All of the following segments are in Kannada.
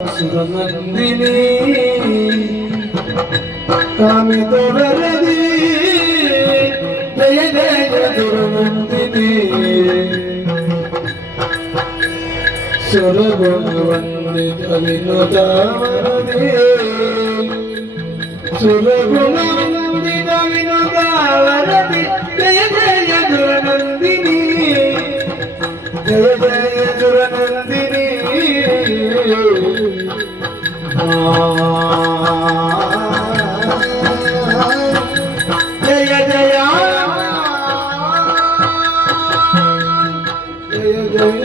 ಸುರನಂದಿನಿ ಕಾಮಿತ ವರದಿ ಜಯ ಜಯ ಸುರನಂದಿನಿ ಸುರಗುಣವಂದಿತ ವಿನುತಾವರದಿ ಸುರಗುಣವಂದಿತ ವಿನುತಾವರದಿ ಜಯ ಜಯ ಸುರನಂದಿನಿ ಜಯ ಜಯ ಸುರನಂದಿನಿ ಜಯ ಜಯ ಜಯ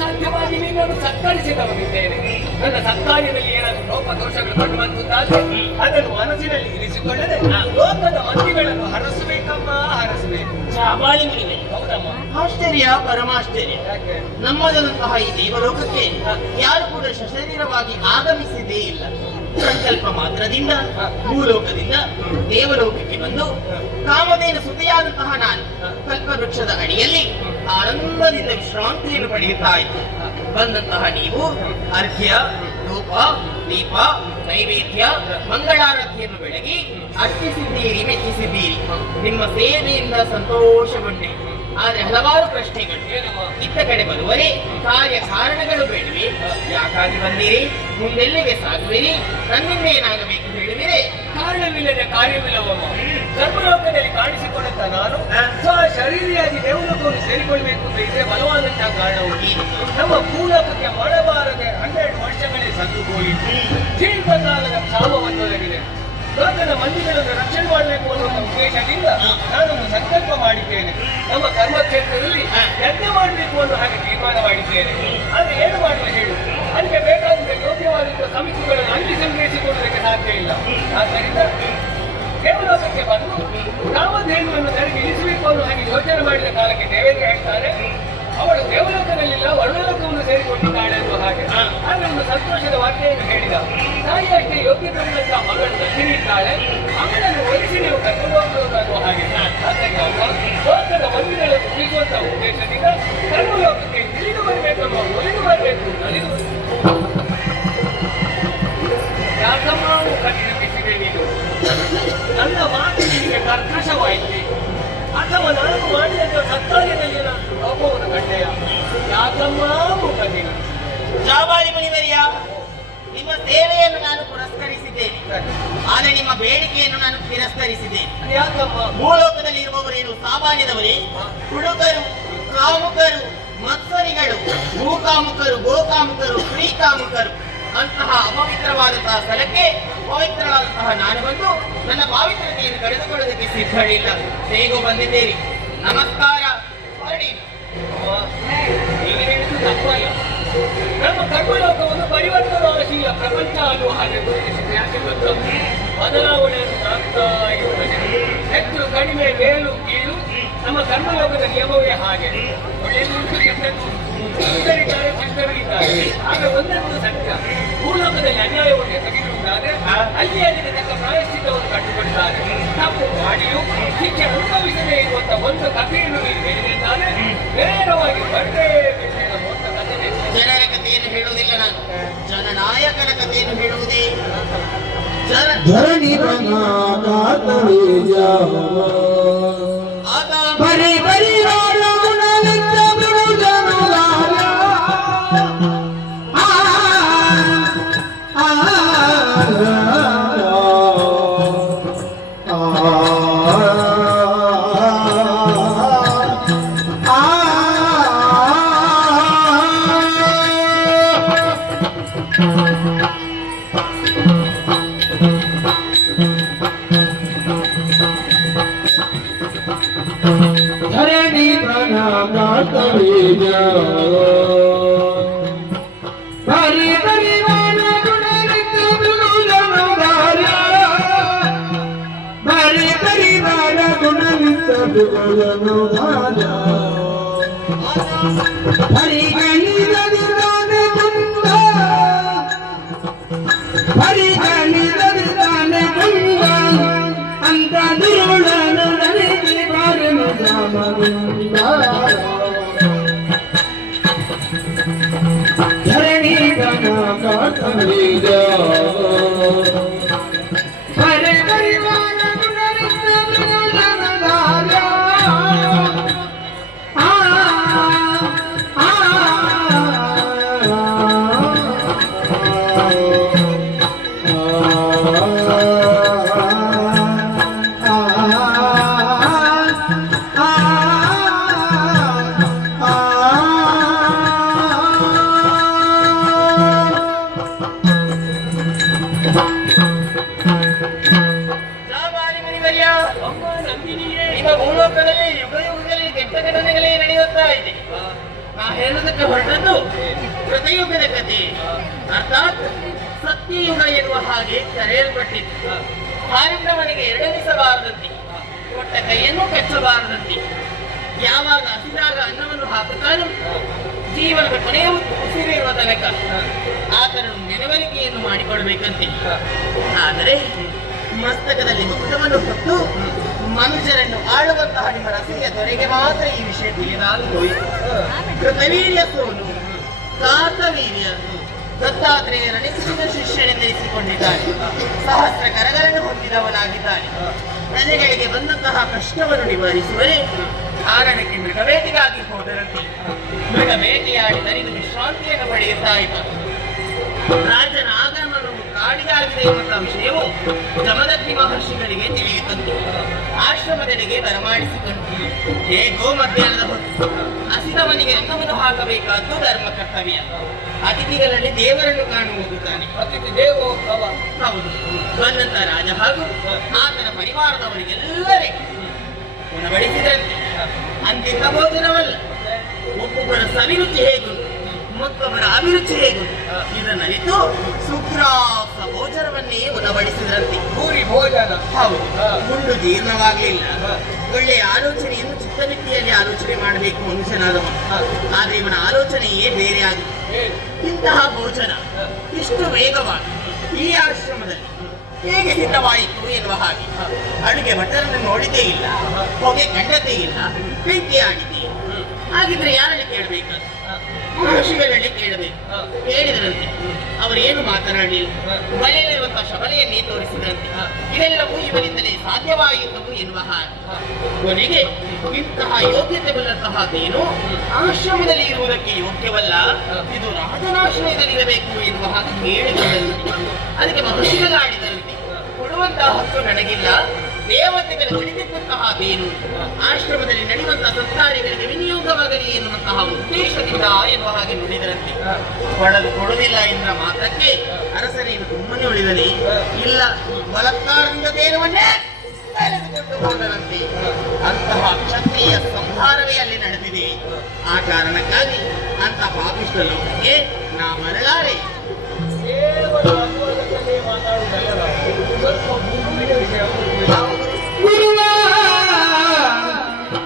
ಸಾಧ್ಯವಾಗಿ ನಿನ್ನನ್ನು ಸತ್ಕರಿಸಿದವನಿದ್ದೇನೆ. ನನ್ನ ಸತ್ಕಾರ್ಯದಲ್ಲಿ ಏನಾದರೂ ಲೋಪ ದೋಷಗಳು ಕಂಡುಬಂತಾದರೆ ಅದನ್ನು ಮನಸ್ಸಿನಲ್ಲಿ ಇರಿಸಿಕೊಳ್ಳದೆ ಲೋಕದ ಮಂದಿಗಳನ್ನು ಹರಸಬೇಕಮ್ಮ, ಹರಸಬೇಕು. ಹೌದಮ್ಮ, ಆಶ್ಚರ್ಯ ಪರಮಾಶ್ಚರ್ಯ. ನಮ್ಮದಂತಹ ಈ ದೇವಲೋಕಕ್ಕೆ ಯಾರು ಕೂಡ ಸಶರೀರವಾಗಿ ಆಗಮಿಸಿದ್ದೇ ಇಲ್ಲ. ಸಂಕಲ್ಪ ಮಾತ್ರದಿಂದ ಭೂಲೋಕದಿಂದ ದೇವಲೋಕಕ್ಕೆ ಬಂದು ಕಾಮಧೇನು ಸುತೆಯಾದಂತಹ ನಾನು ಕಲ್ಪವೃಕ್ಷದ ಅಡಿಯಲ್ಲಿ ಆನಂದದಿಂದ ವಿಶ್ರಾಂತಿಯನ್ನು ಪಡೆಯುತ್ತಾ ಇದ್ದೆ. ಬಂದಂತಹ ನೀವು ಅರ್ಘ್ಯ, ಧೂಪ, ದೀಪ, ನೈವೇದ್ಯ, ಮಂಗಳಾರತಿಯನ್ನು ಬೆಳಗಿ ಅರ್ಚಿಸಿದ್ದೀರಿ, ಮೆಚ್ಚಿಸಿದ್ದೀರಿ. ನಿಮ್ಮ ಸೇವೆಯಿಂದ ಸಂತೋಷಗೊಂಡೆ. ಆದ್ರೆ ಹಲವಾರು ಪ್ರಶ್ನೆಗಳು. ಇತ್ತ ಕಡೆ ಬರುವರೆ ಕಾರ್ಯ ಕಾರಣಗಳು ಬೇಡವೆ? ಯಾಕಾಗಿ ಬಂದಿರಿ? ಮುಂದೆಲ್ಲಿಗೆ ಸಾಗುವಿರಿ? ನನ್ನಿಂದ ಏನಾಗಬೇಕು ಹೇಳುವಿರೆ? ಕಾರಣವಿಲ್ಲದೆ ಕಾರ್ಯವಿಲ್ಲವಮ್ಮ. ಧರ್ಮಲೋಕದಲ್ಲಿ ಕಾಣಿಸಿಕೊಂಡಂತ ನಾನು ಶರೀರಿಯಾಗಿ ದೇವಲೋಕವನ್ನು ಸೇರಿಕೊಳ್ಬೇಕು ಅಂತ ಇದ್ರೆ ಬಲವಾದಂತಹ ಕಾರಣವು ನಮ್ಮ ಭೂಲೋಕಕ್ಕೆ ಮಾಡಬಾರದೆ 12 ವರ್ಷಗಳೇ ಸತ್ತು ಹೋಯಿತು. ದೀರ್ಘಕಾಲದ ಕ್ಷಾಮವನ್ನೊದಗಿದೆ. ಲೋಕದ ಮಂದಿಗಳನ್ನು ರಕ್ಷಣೆ ಮಾಡಬೇಕು ಅನ್ನುವ ಉದ್ದೇಶದಿಂದ ನಾನೊಂದು ಸಂಕಲ್ಪ ಮಾಡಿದ್ದೇನೆ. ನಮ್ಮ ಕರ್ಮಕ್ಷೇತ್ರದಲ್ಲಿ ಯಜ್ಞ ಮಾಡಬೇಕು ಅನ್ನೋ ಹಾಗೆ ತೀರ್ಮಾನ ಮಾಡಿದ್ದೇನೆ. ಆದ್ರೆ ಏನು ಮಾಡುವ ಹೇಳು? ಅದಕ್ಕೆ ಬೇಕಾದಂತೆ ಯೋಗ್ಯವಾದಂತಹ ಸಮಿತಿಗಳನ್ನು ಅಲ್ಲಿ ಸಂಗ್ರಹಿಸಿಕೊಳ್ಳುವುದಕ್ಕೆ ಸಾಧ್ಯ ಇಲ್ಲ. ಆದ್ದರಿಂದ ದೇವಲೋಕಕ್ಕೆ ಬಂದು ಕಾಮಧೇನುವನ್ನು ಧರೆಗೆ ಇಳಿಸಬೇಕು ಅನ್ನೋ ಹಾಗೆ ಯೋಚನೆ ಮಾಡಿದ ಕಾಲಕ್ಕೆ ದೇವೇಂದ್ರ ಹೇಳ್ತಾರೆ, ಅವಳು ದೇವಲೋಕದಲ್ಲಿಲ್ಲ, ವರ್ಣಲೋಕವನ್ನು ಸೇರಿಕೊಂಡಿದ್ದಾಳೆ ಎನ್ನುವ ಹಾಗೆ. ಆಗ ಒಂದು ಸಂತೋಷದ ವಾರ್ತೆಯನ್ನು ಹೇಳಿದ. ತಾಯಿ ಅಷ್ಟೇ ಯೋಗ್ಯತೆಯುಳ್ಳಂತಹ ಮಗಳು ನಂದಿನಿದ್ದಾಳೆ, ಅವಳನ್ನು ಒಲಿಸಿ ನೀವು ಕರ್ಕೊಂಡು ಹೋಗಬಹುದು ಅನ್ನುವ ಹಾಗೆ. ಆದ್ದರಿಂದ ಲೋಕದ ಮಂದಿಗಳನ್ನು ಉಳಿಸುವಂತಹ ಉದ್ದೇಶದಿಂದ ಕರ್ಮಲೋಕಕ್ಕೆ ಇಳಿದು ಬರಬೇಕನ್ನುವ ಒಲಿದು ಬರಬೇಕು. ಯಾಕಮ್ಮ ಕಠಿಣ ಬಿಸಿದೆ ನೀನು? ನನ್ನ ಮಾತು ನಿನಗೆ ಕರ್ಕಶವಾಯಿತು ಅಥವಾ ನಾನು ಮಾಡಿದಂತಹ ಸತ್ಕಾರ್ಯದಲ್ಲಿ ನಾನು ಲೋಪವನ್ನು ಕಂಡೆಯ? ಯಾಕಮ್ಮ ಮುಖದಿನ? ಜಾಬಾಲಿ ಮುನಿವರಿಯ, ನಿಮ್ಮ ಸೇವೆಯನ್ನು ನಾನು ಪುರಸ್ಕರಿಸಿದ್ದೇನೆ, ಆದರೆ ನಿಮ್ಮ ಬೇಡಿಕೆಯನ್ನು ನಾನು ತಿರಸ್ಕರಿಸಿದ್ದೇನೆ. ಯಾಕಮ್ಮ? ಭೂಲೋಕದಲ್ಲಿ ಇರುವವರೇನು ಸಾಮಾನ್ಯದವರೇ? ಹುಡುಗರು, ಕಾಮುಕರು, ಮತ್ಸರಿಗಳು, ಭೂಕಾಮುಕರು, ಗೋಕಾಮುಕರು, ಶ್ರೀಕಾಮುಕರು ಅಂತಹ ಅಪವಿತ್ರವಾದಂತಹ ಸ್ಥಳಕ್ಕೆ ಪವಿತ್ರರಾದಂತಹ ನಾನು ಬಂದು ನನ್ನ ಪಾವಿತ್ರತೆಯನ್ನು ಕಳೆದುಕೊಳ್ಳೋದಕ್ಕೆ ಸಿದ್ಧಳಿಲ್ಲ. ಹೇಗೋ ಬಂದಿದ್ದೇನೆ. ನಮಸ್ಕಾರ. ಹೊರಡಿ. ಈಗ ಹೇಳಿದ್ದು ತಪ್ಪಲ್ಲ. ನಮ್ಮ ಕರ್ಮಲೋಕವನ್ನು ಪರಿವರ್ತನಾಶೀಲ ಪ್ರಪಂಚ ಅನ್ನುವ ಹಾಗೆ ಗುರುತಿಸಿದೆ. ಯಾಕೆ ಗೊತ್ತು? ಬದಲಾವಣೆಯನ್ನು ಆಗ್ತಾ ಇರುತ್ತದೆ. ಹೆಚ್ಚು ಕಡಿಮೆ, ಮೇಲು ಕೀಳು ನಮ್ಮ ಕರ್ಮಲೋಕದ ನಿಯಮವೇ ಹಾಗೆ. ಒಳ್ಳೆಯದು, ಕೆಟ್ಟದ್ದು, ಸುಂದರಿದ್ದಾರೆ, ಕಷ್ಟರಿದ್ದಾರೆ. ಆಗ ಒಂದೊಂದು ಸತ್ಯ, ಭೂಲೋಕದಲ್ಲಿ ಅನ್ಯಾಯವನ್ನು ಎಸಗಿರುವುದಾದರೆ ಅಲ್ಲಿ ಅದಕ್ಕೆ ತಕ್ಕ ಪ್ರಾಯಶ್ಚಿತ್ತವನ್ನು ಕಂಡುಕೊಂಡಿದ್ದಾರೆ. ತಪ್ಪು ಮಾಡಿಯೂ ಶಿಕ್ಷೆ ಅನುಭವಿಸದೇ ಇರುವಂತ ಒಂದು ಕಥೆಯನ್ನು ನೀವು ಹೇಳಿದ್ದಾರೆ. ನೇರವಾಗಿ ಬರ್ತೇ ಒಂದು ಕಥೆ. ಜನರ ಕಥೆಯನ್ನು ಹೇಳುವುದಿಲ್ಲ ನಾನು, ಜನನಾಯಕನ ಕಥೆಯನ್ನು ಹೇಳುವುದೇ. ಧರಣಿ ಬರೀ ಬರೀ धरणी बना करी जाओ भरी भरी वाला गुणरित बुलुलनुधारा भरी भरी वाला गुणरित बुलुलनुधारा भरी गली लगिदाने कुंदा भरी गली लगिदाने कुंदा ನಿಜ ಹರೆ ಪರಿವಾರ ಗುಣರಿತ ಮೃದುಲನದಾರ್ಯ. ಆ, ಆ, ಲಾಭಾರಿ ಮುನಿವರ್ಯ, ಅಮ್ಮ ನಂದಿನಿಯೇ, ನಿಮ್ಮ ಭೂಲೋಕದಲ್ಲಿ ಯುಗ ಯುಗದಲ್ಲಿ ಕೆಟ್ಟ ಘಟನೆಗಳೇ ನಡೆಯುತ್ತಾ ಇದೆ. ನಾ ಹೇಳುವುದಕ್ಕೆ ಹೊರಟದ್ದು ಕೃತಯುಗದ ಕಥೆ, ಅರ್ಥಾತ್ ಸತ್ಯಯುಗ ಎನ್ನುವ ಹಾಗೆ ಕರೆಯಲ್ಪಟ್ಟಿತ್ತು. ಹಾರಿದ್ದವನಿಗೆ ಎರಡನಿಸಬಾರದಂತೆ, ಕೊಟ್ಟ ಕೈಯನ್ನು ಕಚ್ಚಬಾರದಂತೆ, ಯಾವಾಗ ಹಸಿದಾಗ ಅನ್ನವನ್ನು ಹಾಕುತ್ತಾನೋ ಜೀವನದ ಕೊನೆಯ ಉಸಿರಿರುವ ತನಕ ಆತನನ್ನು ನೆನವರಿಕೆಯನ್ನು ಮಾಡಿಕೊಳ್ಬೇಕಂತೆ. ಆದರೆ ಮಸ್ತಕದಲ್ಲಿ ಮುಕ್ತವನ್ನು ಹೊತ್ತು ಮನುಷ್ಯರನ್ನು ಆಳುವಂತಹ ನಿಮ್ಮ ರಸಿಯ ದೊರೆಗೆ ಮಾತ್ರ ಈ ವಿಷಯ ತಿಳಿದಾಗಿ ಹೋಯಿತು. ಕೃತವೀರ್ಯ ಸೋನು ಕಾರ್ತವೀರ್ಯ ದತ್ತಾತ್ರೇಯರ ನೆಚ್ಚಿನ ಶಿಷ್ಯನೆಂದೆನಿಸಿಕೊಂಡಿದ್ದಾನೆ. ಸಹಸ್ರ ಕರಗಳನ್ನು ಹೊಂದಿದವನಾಗಿದ್ದಾನೆ. ಪ್ರಜೆಗಳಿಗೆ ಬಂದಂತಹ ಕಷ್ಟವನ್ನು ನಿವಾರಿಸುವರೆ ಕಾರಣಕ್ಕೆ ಮೃಗಬೇಟೆಗಾಗಿ ಹೋದರಂತೆ. ಮೃಗಬೇಟೆಯಾಡಿ ನರಿದು ವಿಶ್ರಾಂತಿಯನ್ನು ಪಡೆಯುತ್ತಾ ಇದ್ದ. ರಾಜನ ಆಗಮನವು ಕಾಡಿಗಾಗಿದೆ ಎಂಬ ವಿಷಯವು ಜಮದಗ್ನಿ ಮಹರ್ಷಿಗಳಿಗೆ ತಿಳಿಯಿತಂತೆ. ಆಶ್ರಮದೆಡೆಗೆ ಬರಮಾಡಿಸಿಕೊಂಡು ಹೇಗೋ ಮಧ್ಯಾಹ್ನದ ಹೊತ್ತು ಹಸಿದವನಿಗೆ ಅನ್ನವನ್ನು ಹಾಕಬೇಕಾದ್ದು ಧರ್ಮ ಕರ್ತವ್ಯ. ಅತಿಥಿಗಳಲ್ಲಿ ದೇವರನ್ನು ಕಾಣುವುದು ತಾನೆ. ಅತಿಥಿ ದೇವೋ ಭವ. ಹೌದು. ಬಂದಂತ ರಾಜ ಹಾಗೂ ಆತನ ಪರಿವಾರದವರಿಗೆಲ್ಲರೇ ಉಣಬಡಿಸಿದಂತೆ. ಅಂತಿಂತ ಭೋಜನವಲ್ಲ, ಒಬ್ಬೊಬ್ಬರ ಸವಿರುಚಿ ಹೇಗುಂಟು, ಮತ್ತೊಬ್ಬರ ಅಭಿರುಚಿ ಹೇಗುಂಟು ಇದನ್ನರಿತು ಸುಗ್ರಾಸ ಭೋಜನವನ್ನೇ ಉಣಬಡಿಸಿದಂತೆ. ಭೂರಿ ಭೋಜನ. ಹೌದು. ಉಂಡು ಜೀರ್ಣವಾಗಲಿಲ್ಲ. ಒಳ್ಳೆಯ ಆಲೋಚನೆಯನ್ನು ಚಿತ್ತವೃತ್ತಿಯಲ್ಲಿ ಆಲೋಚನೆ ಮಾಡಬೇಕು ಮನುಷ್ಯನಾದವನು. ಆದ್ರೆ ಇವನ ಆಲೋಚನೆಯೇ ಬೇರೆ ಆಗಿದೆ. ಇಂತಹ ಭೋಜನ ಇಷ್ಟು ವೇಗವಾಗಿ ಈ ಆಶ್ರಮದಲ್ಲಿ ಹೇಗೆ ಸಿದ್ಧವಾಯಿತು ಎನ್ನುವ ಹಾಗೆ. ಅಡುಗೆ ಭಟ್ಟರನ್ನು ನೋಡಿದ್ದೇ ಇಲ್ಲ, ಹೊಗೆ ಕಂಡದೇ ಇಲ್ಲ, ಬೆಂಕಿ ಆಡಿದೆ. ಹಾಗಿದ್ರೆ ಯಾರಲ್ಲಿ ಕೇಳಬೇಕು? ಮಹರ್ಷಿಗಳಲ್ಲಿ ಕೇಳಬೇಕು. ಕೇಳಿದರಂತೆ ಅವರೇನು ಮಾತನಾಡಲಿಲ್ಲ. ಬಲೆಯಲ್ಲಿರುವಂತಹ ಶಬಲೆಯನ್ನೇ ತೋರಿಸಿದಂತೆ ಇದೆಲ್ಲವೂ ಇವರಿಂದಲೇ ಸಾಧ್ಯವಾಯಿತು ಎನ್ನುವ ಹಾಗೆ. ಕೊನೆಗೆ ಇಂತಹ ಯೋಗ್ಯತೆ ಬಲ್ಲಂತಹದ್ದೇನು ಆಶ್ರಮದಲ್ಲಿ ಇರುವುದಕ್ಕೆ ಯೋಗ್ಯವಲ್ಲ, ಇದು ರಾಜನಾಶ್ರಯದಲ್ಲಿರಬೇಕು ಎನ್ನುವ ಹಾಗೆ ಕೇಳಿದಂತೆ ಅದಕ್ಕೆ ಮಹರ್ಷಿಗಳಾಡಿದಂತೆ ಕೊಡುವಂತಹ ಹಕ್ಕು ನನಗಿಲ್ಲ, ದೇವತೆಗಳು ಉಳಿದಿದ್ದಂತಹದ್ದೇನು ಆಶ್ರಮದಲ್ಲಿ ನಡೆಯುವಂತಹ ಸಂಸ್ಕಾರಿಗಳಿಗೆ ವಿನಿಯೋಗವಾಗಲಿ ಎನ್ನುವಂತಹ ಉದ್ದೇಶದಿಂದ ಎನ್ನುವ ಹಾಗೆ ನುಡಿದರಂತೆ. ಕೊಡುವುದಿಲ್ಲ ಎನ್ನುವ ಮಾತ್ರಕ್ಕೆ ಅರಸನೇನು ಸುಮ್ಮನೆ ಉಳಿದಲಿ, ಇಲ್ಲ ಬಲತ್ಕಾರದಿಂದ ದೇವವನ್ನೇ ಎಳೆದುಕೊಂಡು ಹೋದರಂತೆ. ಅಂತಹ ಕ್ಷತ್ರಿಯ ಸಂಹಾರವೇ ಅಲ್ಲಿ ನಡೆದಿದೆ. ಆ ಕಾರಣಕ್ಕಾಗಿ ಅಂತ ಪಾಪಿಷ್ಟ ಲೋಕಕ್ಕೆ ನಾ ಮರಳಾರೆ. ಕೇವಲ ಅನುವಾದದಲ್ಲಿ ಮಾತಾಡುವುದಲ್ಲ, ಸ್ವಲ್ಪ ಭೂಮಿಯ ವಿಷಯ. ಗುರುವ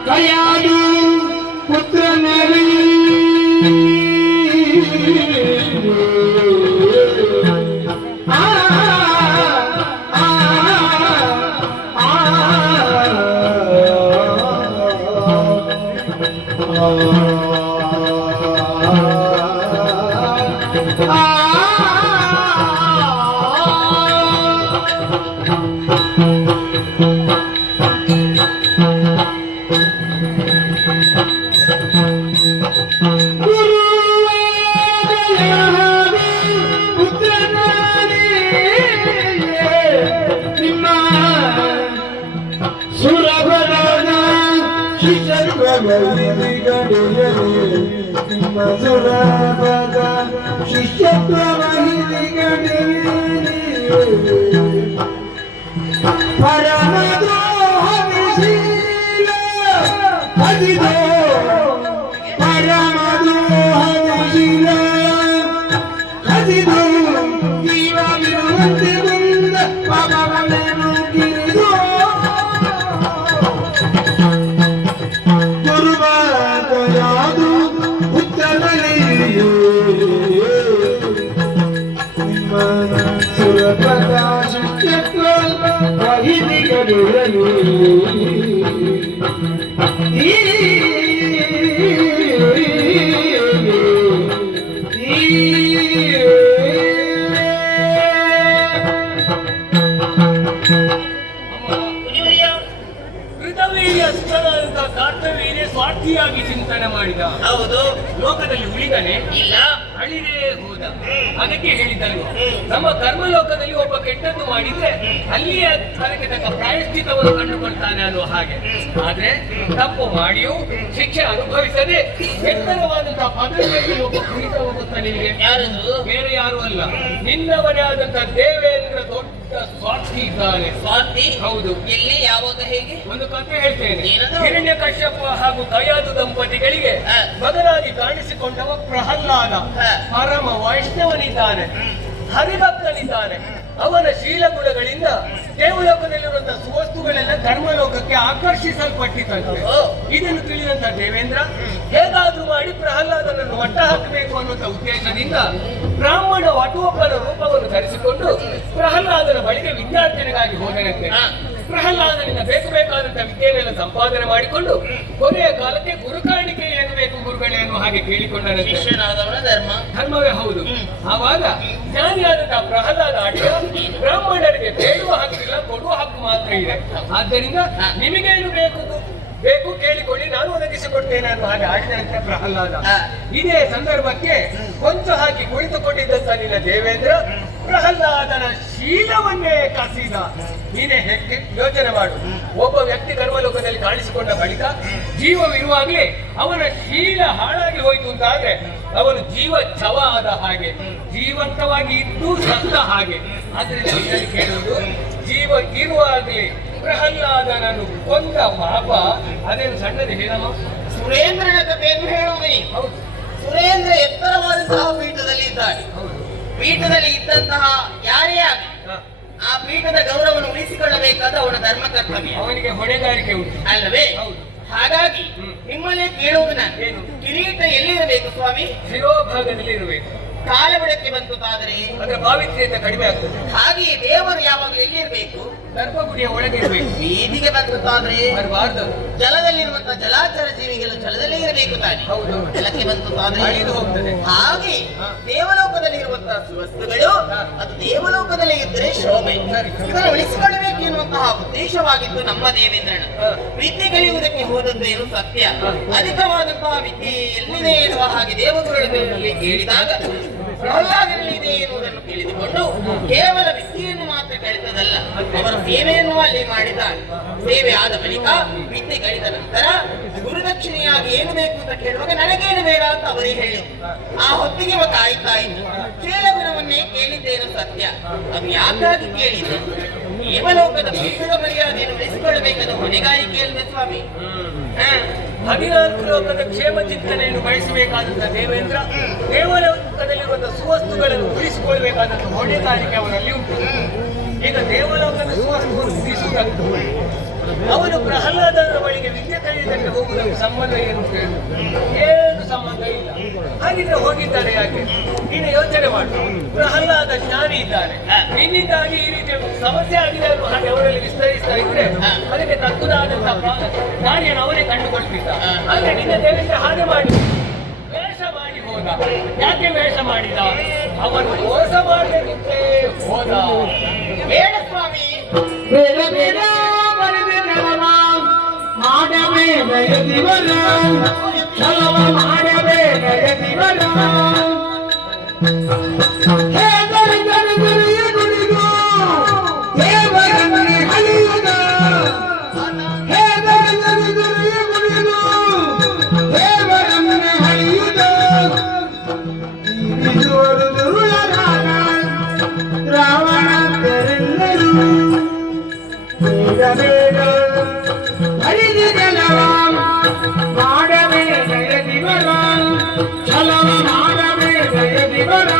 ಕಯಾದು ಪುತ್ರನರಿ ಸುರಬಲನ ನಿಮ್ಮ ಸುರಬದ ಶಿಷ್ಯತ್ವ ಪರಮದ್ರೋಹವಿಶೀಲ ಹದಿದೋ ಪರಮದ್ರೋಹವಿಶೀಲ ಹದಿದೋ ಜೀವವಿರುವಂತೆ ಮುಂದ ಪಾಪಗಳನ್ನು ಕಿರಿದೋ ದುರ್ವಾದಯಾದು ಉತ್ತರಲಿಯೋ ನಿಮ್ಮ ಸುರಪದ ಶಿಷ್ಯತ್ವ ವಹಿದಿಗಡಿರಲಿ ಅತಿಯಾಗಿ ಚಿಂತನೆ ಮಾಡಿದ. ಹೌದು. ಲೋಕದಲ್ಲಿ ಉಳಿದನೆ ಇಲ್ಲ, ಅಳಿದೇ ಹೋದ. ಅದಕ್ಕೆ ಹೇಳಿದ್ದಲ್ವ, ನಮ್ಮ ಕರ್ಮಲೋಕದಲ್ಲಿ ಒಬ್ಬ ಕೆಟ್ಟದ್ದು ಮಾಡಿದ್ರೆ ಅಲ್ಲಿಯೇ ಅದಕ್ಕೆ ತಕ್ಕ ಪ್ರಾಯಶ್ಚಿತ್ತವನ್ನು ಕಂಡುಕೊಳ್ತಾನೆ ಅನ್ನುವ ಹಾಗೆ. ಆದ್ರೆ ತಪ್ಪು ಮಾಡಿಯೂ ಶಿಕ್ಷೆ ಅನುಭವಿಸದೆ ಎತ್ತರವಾದಂತಹ ಪದವಿಯಲ್ಲಿ ಒಬ್ಬ ಕುಳಿತ ಹೋಗುತ್ತಾ ನಿಮಗೆ. ಯಾರದು? ಬೇರೆ ಯಾರು ಅಲ್ಲ, ನಿನ್ನವನೇ ಆದಂತಹ ದೇವೇಂದ್ರ ದೊಡ್ಡ ಸ್ವಾರ್ಥಿ ಇದ್ದಾನೆ. ಸ್ವಾರ್ಥಿ? ಹೌದು. ಎಲ್ಲಿ, ಯಾವಾಗ, ಹೇಗೆ? ಒಂದು ಕಥೆ ಹೇಳ್ತೇನೆ. ಏನದು? ಹಿರಣ್ಯಕಶ್ಯಪ ಹಾಗೂ ಕಯಾದು ದಂಪತಿಗಳಿಗೆ ಮಗನಾಗಿ ಕಾಣಿಸಿಕೊಂಡವ ಪ್ರಹ್ಲಾದ. ಪರಮ ವೈಷ್ಣವನಿದ್ದಾನೆ, ಹರಿಭಕ್ತನಿದ್ದಾನೆ. ಅವನ ಶೀಲ ಗುಣಗಳಿಂದ ದೇವಲೋಕದಲ್ಲಿರುವಂತಹ ಸುವಸ್ತುಗಳೆಲ್ಲ ಧರ್ಮಲೋಕಕ್ಕೆ ಆಕರ್ಷಿಸಲ್ಪಟ್ಟಿತಂತೆ. ಇದನ್ನು ತಿಳಿದಂತ ದೇವೇಂದ್ರ ಹೇಗಾದ್ರೂ ಮಾಡಿ ಪ್ರಹ್ಲಾದನನ್ನು ಮಟ್ಟ ಹಾಕಬೇಕು ಅನ್ನುವಂತ ಉದ್ದೇಶದಿಂದ ಬ್ರಾಹ್ಮಣ ವಟುವಪ್ಪನ ರೂಪವನ್ನು ಧರಿಸಿಕೊಂಡು ಪ್ರಹ್ಲಾದನ ಬಳಿಗೆ ವಿದ್ಯಾರ್ಥಿನಿಗಾಗಿ ಹೋದನಂತೆ. ಪ್ರಹ್ಲಾದನಿಂದ ಬೇಕಾದಂತಹ ವಿದ್ಯೆಯನ್ನೆಲ್ಲ ಸಂಪಾದನೆ ಮಾಡಿಕೊಂಡು ಕೊನೆಯ ಕಾಲಕ್ಕೆ ಗುರುಕಾಣಿಕೆ ಏನು ಬೇಕು ಗುರುಗಳೇ ಅನ್ನುವ ಹಾಗೆ ಕೇಳಿಕೊಂಡನಂತೆ. ಶಿಷ್ಯನಾದವನ ಧರ್ಮ. ಧರ್ಮವೇ ಹೌದು. ಆವಾಗ ಜ್ಞಾನಿಯಾದಂತಹ ಪ್ರಹ್ಲಾದ ಆಡಿದ ಬ್ರಾಹ್ಮಣರಿಗೆ ಬೇಡುವ ಹಕ್ಕಿಲ್ಲ, ಕೊಡುವ ಹಕ್ಕು ಮಾತ್ರ ಇದೆ. ಆದ್ದರಿಂದ ನಿಮಗೇನು ಬೇಕು ಕೇಳಿಕೊಳ್ಳಿ, ನಾನು ಒದಗಿಸಿಕೊಡ್ತೇನೆ ಅನ್ನೋ ಹಾಗೆ ಆಡಿದಂತೆ ಪ್ರಹ್ಲಾದ. ಇದೇ ಸಂದರ್ಭಕ್ಕೆ ಕೊಂಚ ಹಾಕಿ ಕುಳಿತುಕೊಂಡಿದ್ದಂತ ನಿನ್ನ ದೇವೇಂದ್ರ ಪ್ರಹ್ಲಾದನ ಶೀಲವನ್ನೇ ಕಸಿದ. ನೀನೇ ಹೇಗೆ ಯೋಚನೆ ಮಾಡು. ಒಬ್ಬ ವ್ಯಕ್ತಿ ಕರ್ಮಲೋಕದಲ್ಲಿ ಕಾಣಿಸಿಕೊಂಡ ಬಳಿಕ ಜೀವವಿರುವಾಗಲೇ ಅವನ ಶೀಲ ಹಾಳಾಗಿ ಹೋಯ್ತು ಅಂತಾದ್ರೆ ಅವನು ಜೀವ ಛವ ಆದ ಹಾಗೆ, ಜೀವಂತವಾಗಿ ಇದ್ದು ಸತ್ತ ಹಾಗೆ. ಆದ್ರಿಂದ ಇದರಲ್ಲಿ ಕೇಳುವುದು, ಜೀವ ಇರುವಾಗಲೇ ಪ್ರಹ್ಲಾದನನ್ನು ಕೊಂದ ಪಾಪ ಅದೇನು ಸಣ್ಣದು ಹೇಳಮ್ಮ. ಸುರೇಂದ್ರನ ಕಥೆಯನ್ನು ಹೇಳುವೆ. ಹೌದು. ಸುರೇಂದ್ರ ಎತ್ತರವಾದಂತಹ ಪೀಠದಲ್ಲಿ ಇದ್ದಾನೆ. ಪೀಠದಲ್ಲಿ ಇದ್ದಂತಹ ಯಾರೇ ಆಗಲಿ ಆ ಪೀಠದ ಗೌರವವನ್ನು ಉಳಿಸಿಕೊಳ್ಳಬೇಕಾದ ಅವನ ಧರ್ಮ ಕರ್ತವ್ಯ. ಅವನಿಗೆ ಹೊಣೆಗಾರಿಕೆ ಉಂಟು ಅಲ್ಲವೇ? ಹಾಗಾಗಿ ನಿಮ್ಮಲ್ಲೇ ಕೇಳುವುದು ನಾನು, ಏನು? ಕಿರೀಟ ಎಲ್ಲಿರಬೇಕು ಸ್ವಾಮಿ? ಶಿರೋಭಾಗದಲ್ಲಿ ಇರಬೇಕು. ಕಾಲ ಬುಡಕ್ಕೆ ಬಂತುತ್ತಾದರೆ ಅದರ ಪಾವಿತ್ರ್ಯತೆ ಕಡಿಮೆ ಆಗ್ತದೆ. ಹಾಗೆಯೇ ದೇವರು ಯಾವಾಗ ಎಲ್ಲಿರಬೇಕು? ಗರ್ಭಗುಡಿಯ ಒಳಗೆ ಇರಬೇಕು. ಬೀದಿಗೆ ಬಂತುತ್ತಾದ್ರೆ ಬರಬಾರ್ದು. ಜಲದಲ್ಲಿರುವಂತಹ ಜಲಾಚರ ಜೀವಿಗಳು ಜಲದಲ್ಲೇ ಇರಬೇಕು ತಾನೆ. ಹೌದು. ಜಲಕ್ಕೆ ಬಂತುತ್ತಾದ್ರೆ ಅಳಿದು ಹೋಗ್ತದೆ. ಹಾಗೆ ದೇವಲೋಕದಲ್ಲಿ ಇರುವಂತಹ ವಸ್ತುಗಳು ಅದು ದೇವಲೋಕದಲ್ಲಿ ಇದ್ದರೆ ಶೋಭೆ. ಇದನ್ನು ಉಳಿಸಿಕೊಳ್ಳಬೇಕು ಎನ್ನುವಂತಹ ಉದ್ದೇಶವಾಗಿದ್ದು ನಮ್ಮ ದೇವೇಂದ್ರನ. ವಿದ್ಯೆ ಕಲಿಯುವುದಕ್ಕೆ ಹೋದದ್ದೇನು ಸತ್ಯ. ಅಧಿಕವಾದಂತಹ ವಿದ್ಯೆ ಎಲ್ಲಿದೆ ಎನ್ನುವ ಹಾಗೆ ದೇವಗುರುಗಳಲ್ಲಿ ಕೇಳಿದಾಗ ಪ್ರಹ್ಲಾದನಲ್ಲಿದೆ ಎನ್ನುವುದನ್ನು ತಿಳಿದುಕೊಂಡು ಕೇವಲ ವಿದ್ಯೆಯನ್ನು ಮಾತ್ರ ಕಲಿತದಲ್ಲ, ಅವರ ಸೇವೆಯನ್ನು ಅಲ್ಲಿ ಮಾಡಿದ್ದಾರೆ. ಸೇವೆ ಆದ ಬಳಿಕ ವಿದ್ಯೆ ಕಲಿತ ನಂತರ ಗುರುದಕ್ಷಿಣೆಯಾಗಿ ಏನು ಬೇಕು ಅಂತ ಕೇಳುವಾಗ ನನಗೇನು ಬೇಡ ಅಂತ ಅವರೇ ಹೇಳಿ ಆ ಹೊತ್ತಿಗೆ ಕಾಯ್ತಾ ಇತ್ತು. ಶೀಲ ಗುಣವನ್ನೇ ಕೇಳಿದ್ದೇನು ಸತ್ಯ. ಅದು ಯಾಕಾಗಿ ಕೇಳಿದೆ? ದೇವಲೋಕದ ಪೀಠದ ಮರ್ಯಾದೆಯನ್ನು ಉಳಿಸಿಕೊಳ್ಳಬೇಕಾದ ಹೊಣೆಗಾರಿಕೆಯಲ್ವೇ ಸ್ವಾಮಿ? 14 ಲೋಕದ ಕ್ಷೇಮ ಚಿಂತನೆಯನ್ನು ಬಯಸಬೇಕಾದಂತಹ ದೇವೇಂದ್ರ ದೇವಲೋಕದಲ್ಲಿರುವಂತಹ ಸುವಸ್ತುಗಳನ್ನು ಉಳಿಸಿಕೊಳ್ಳಬೇಕಾದಂತಹ ಹೊಣೆಗಾರಿಕೆ ಅವನಲ್ಲಿ ಉಂಟು. ಈಗ ದೇವಲೋಕದ ಸುವಸ್ತುವನ್ನು ಉಳಿಸುವುದಕ್ಕೂ ಅವನು ಪ್ರಹ್ಲಾದನ ಬಳಿಗೆ ವಿದ್ಯೆ ಕಲಿಯುವುದಕ್ಕೆ ಹೋಗುವುದಕ್ಕೆ ಸಂಬಂಧ ಏನು? ಏನು ಸಂಬಂಧ ಇಲ್ಲ. ಹಾಗಿದ್ರೆ ಹೋಗಿದ್ದಾರೆ ಯಾಕೆ? ನೀನು ಯೋಚನೆ ಮಾಡು. ಪ್ರಹ್ಲಾದ ಜ್ಞಾನಿ ಇದ್ದಾನೆ, ನಿನ್ನಿಂದಾಗಿ ಈ ರೀತಿಯ ಸಮಸ್ಯೆ ಆಗಿದೆ ಅನ್ನೋ ಹಾಗೆ ಅವರಲ್ಲಿ ವಿಸ್ತರಿಸ್ತಾ ಇದ್ರೆ ಅದಕ್ಕೆ ತಕ್ಕುದಾದಂತಹ ದಾರಿಯನ್ನು ಅವರೇ ಕಂಡುಕೊಳ್ತಿದ್ದ. ಆದ್ರೆ ನಿನ್ನ ದೇವೇಂದ್ರ ಹಾಗೆ ಮಾಡಿ ವೇಷ ಮಾಡಿ ಹೋದ. ಯಾಕೆ ವೇಷ ಮಾಡಿದ? ಅವನು ಮೋಸ ಮಾಡಬೇಕಿದ್ರೆ ಹೋದ. ಬೇಡ ಸ್ವಾಮಿ, ಬೇಡ ಬೇಡ ಮಾಡಬೇಡ ಯತಿವರ, ಛಲವ ಮಾಡಬೇಡ ಯತಿವರ. ದೇವರನ್ನೇ ಅಳಿಯುವುದ, ದೇವರನ್ನೇ ಅಳಿಯುವುದ. ರಾವಣ ತೆರೆಲ್ಲರೂ ಬೇಡ ಅಳಿದು ಜಲವ ಮಾಡಬೇಡ ಯತಿವರ, ಛಲವ ಮಾಡಬೇಡ ಯತಿವರ.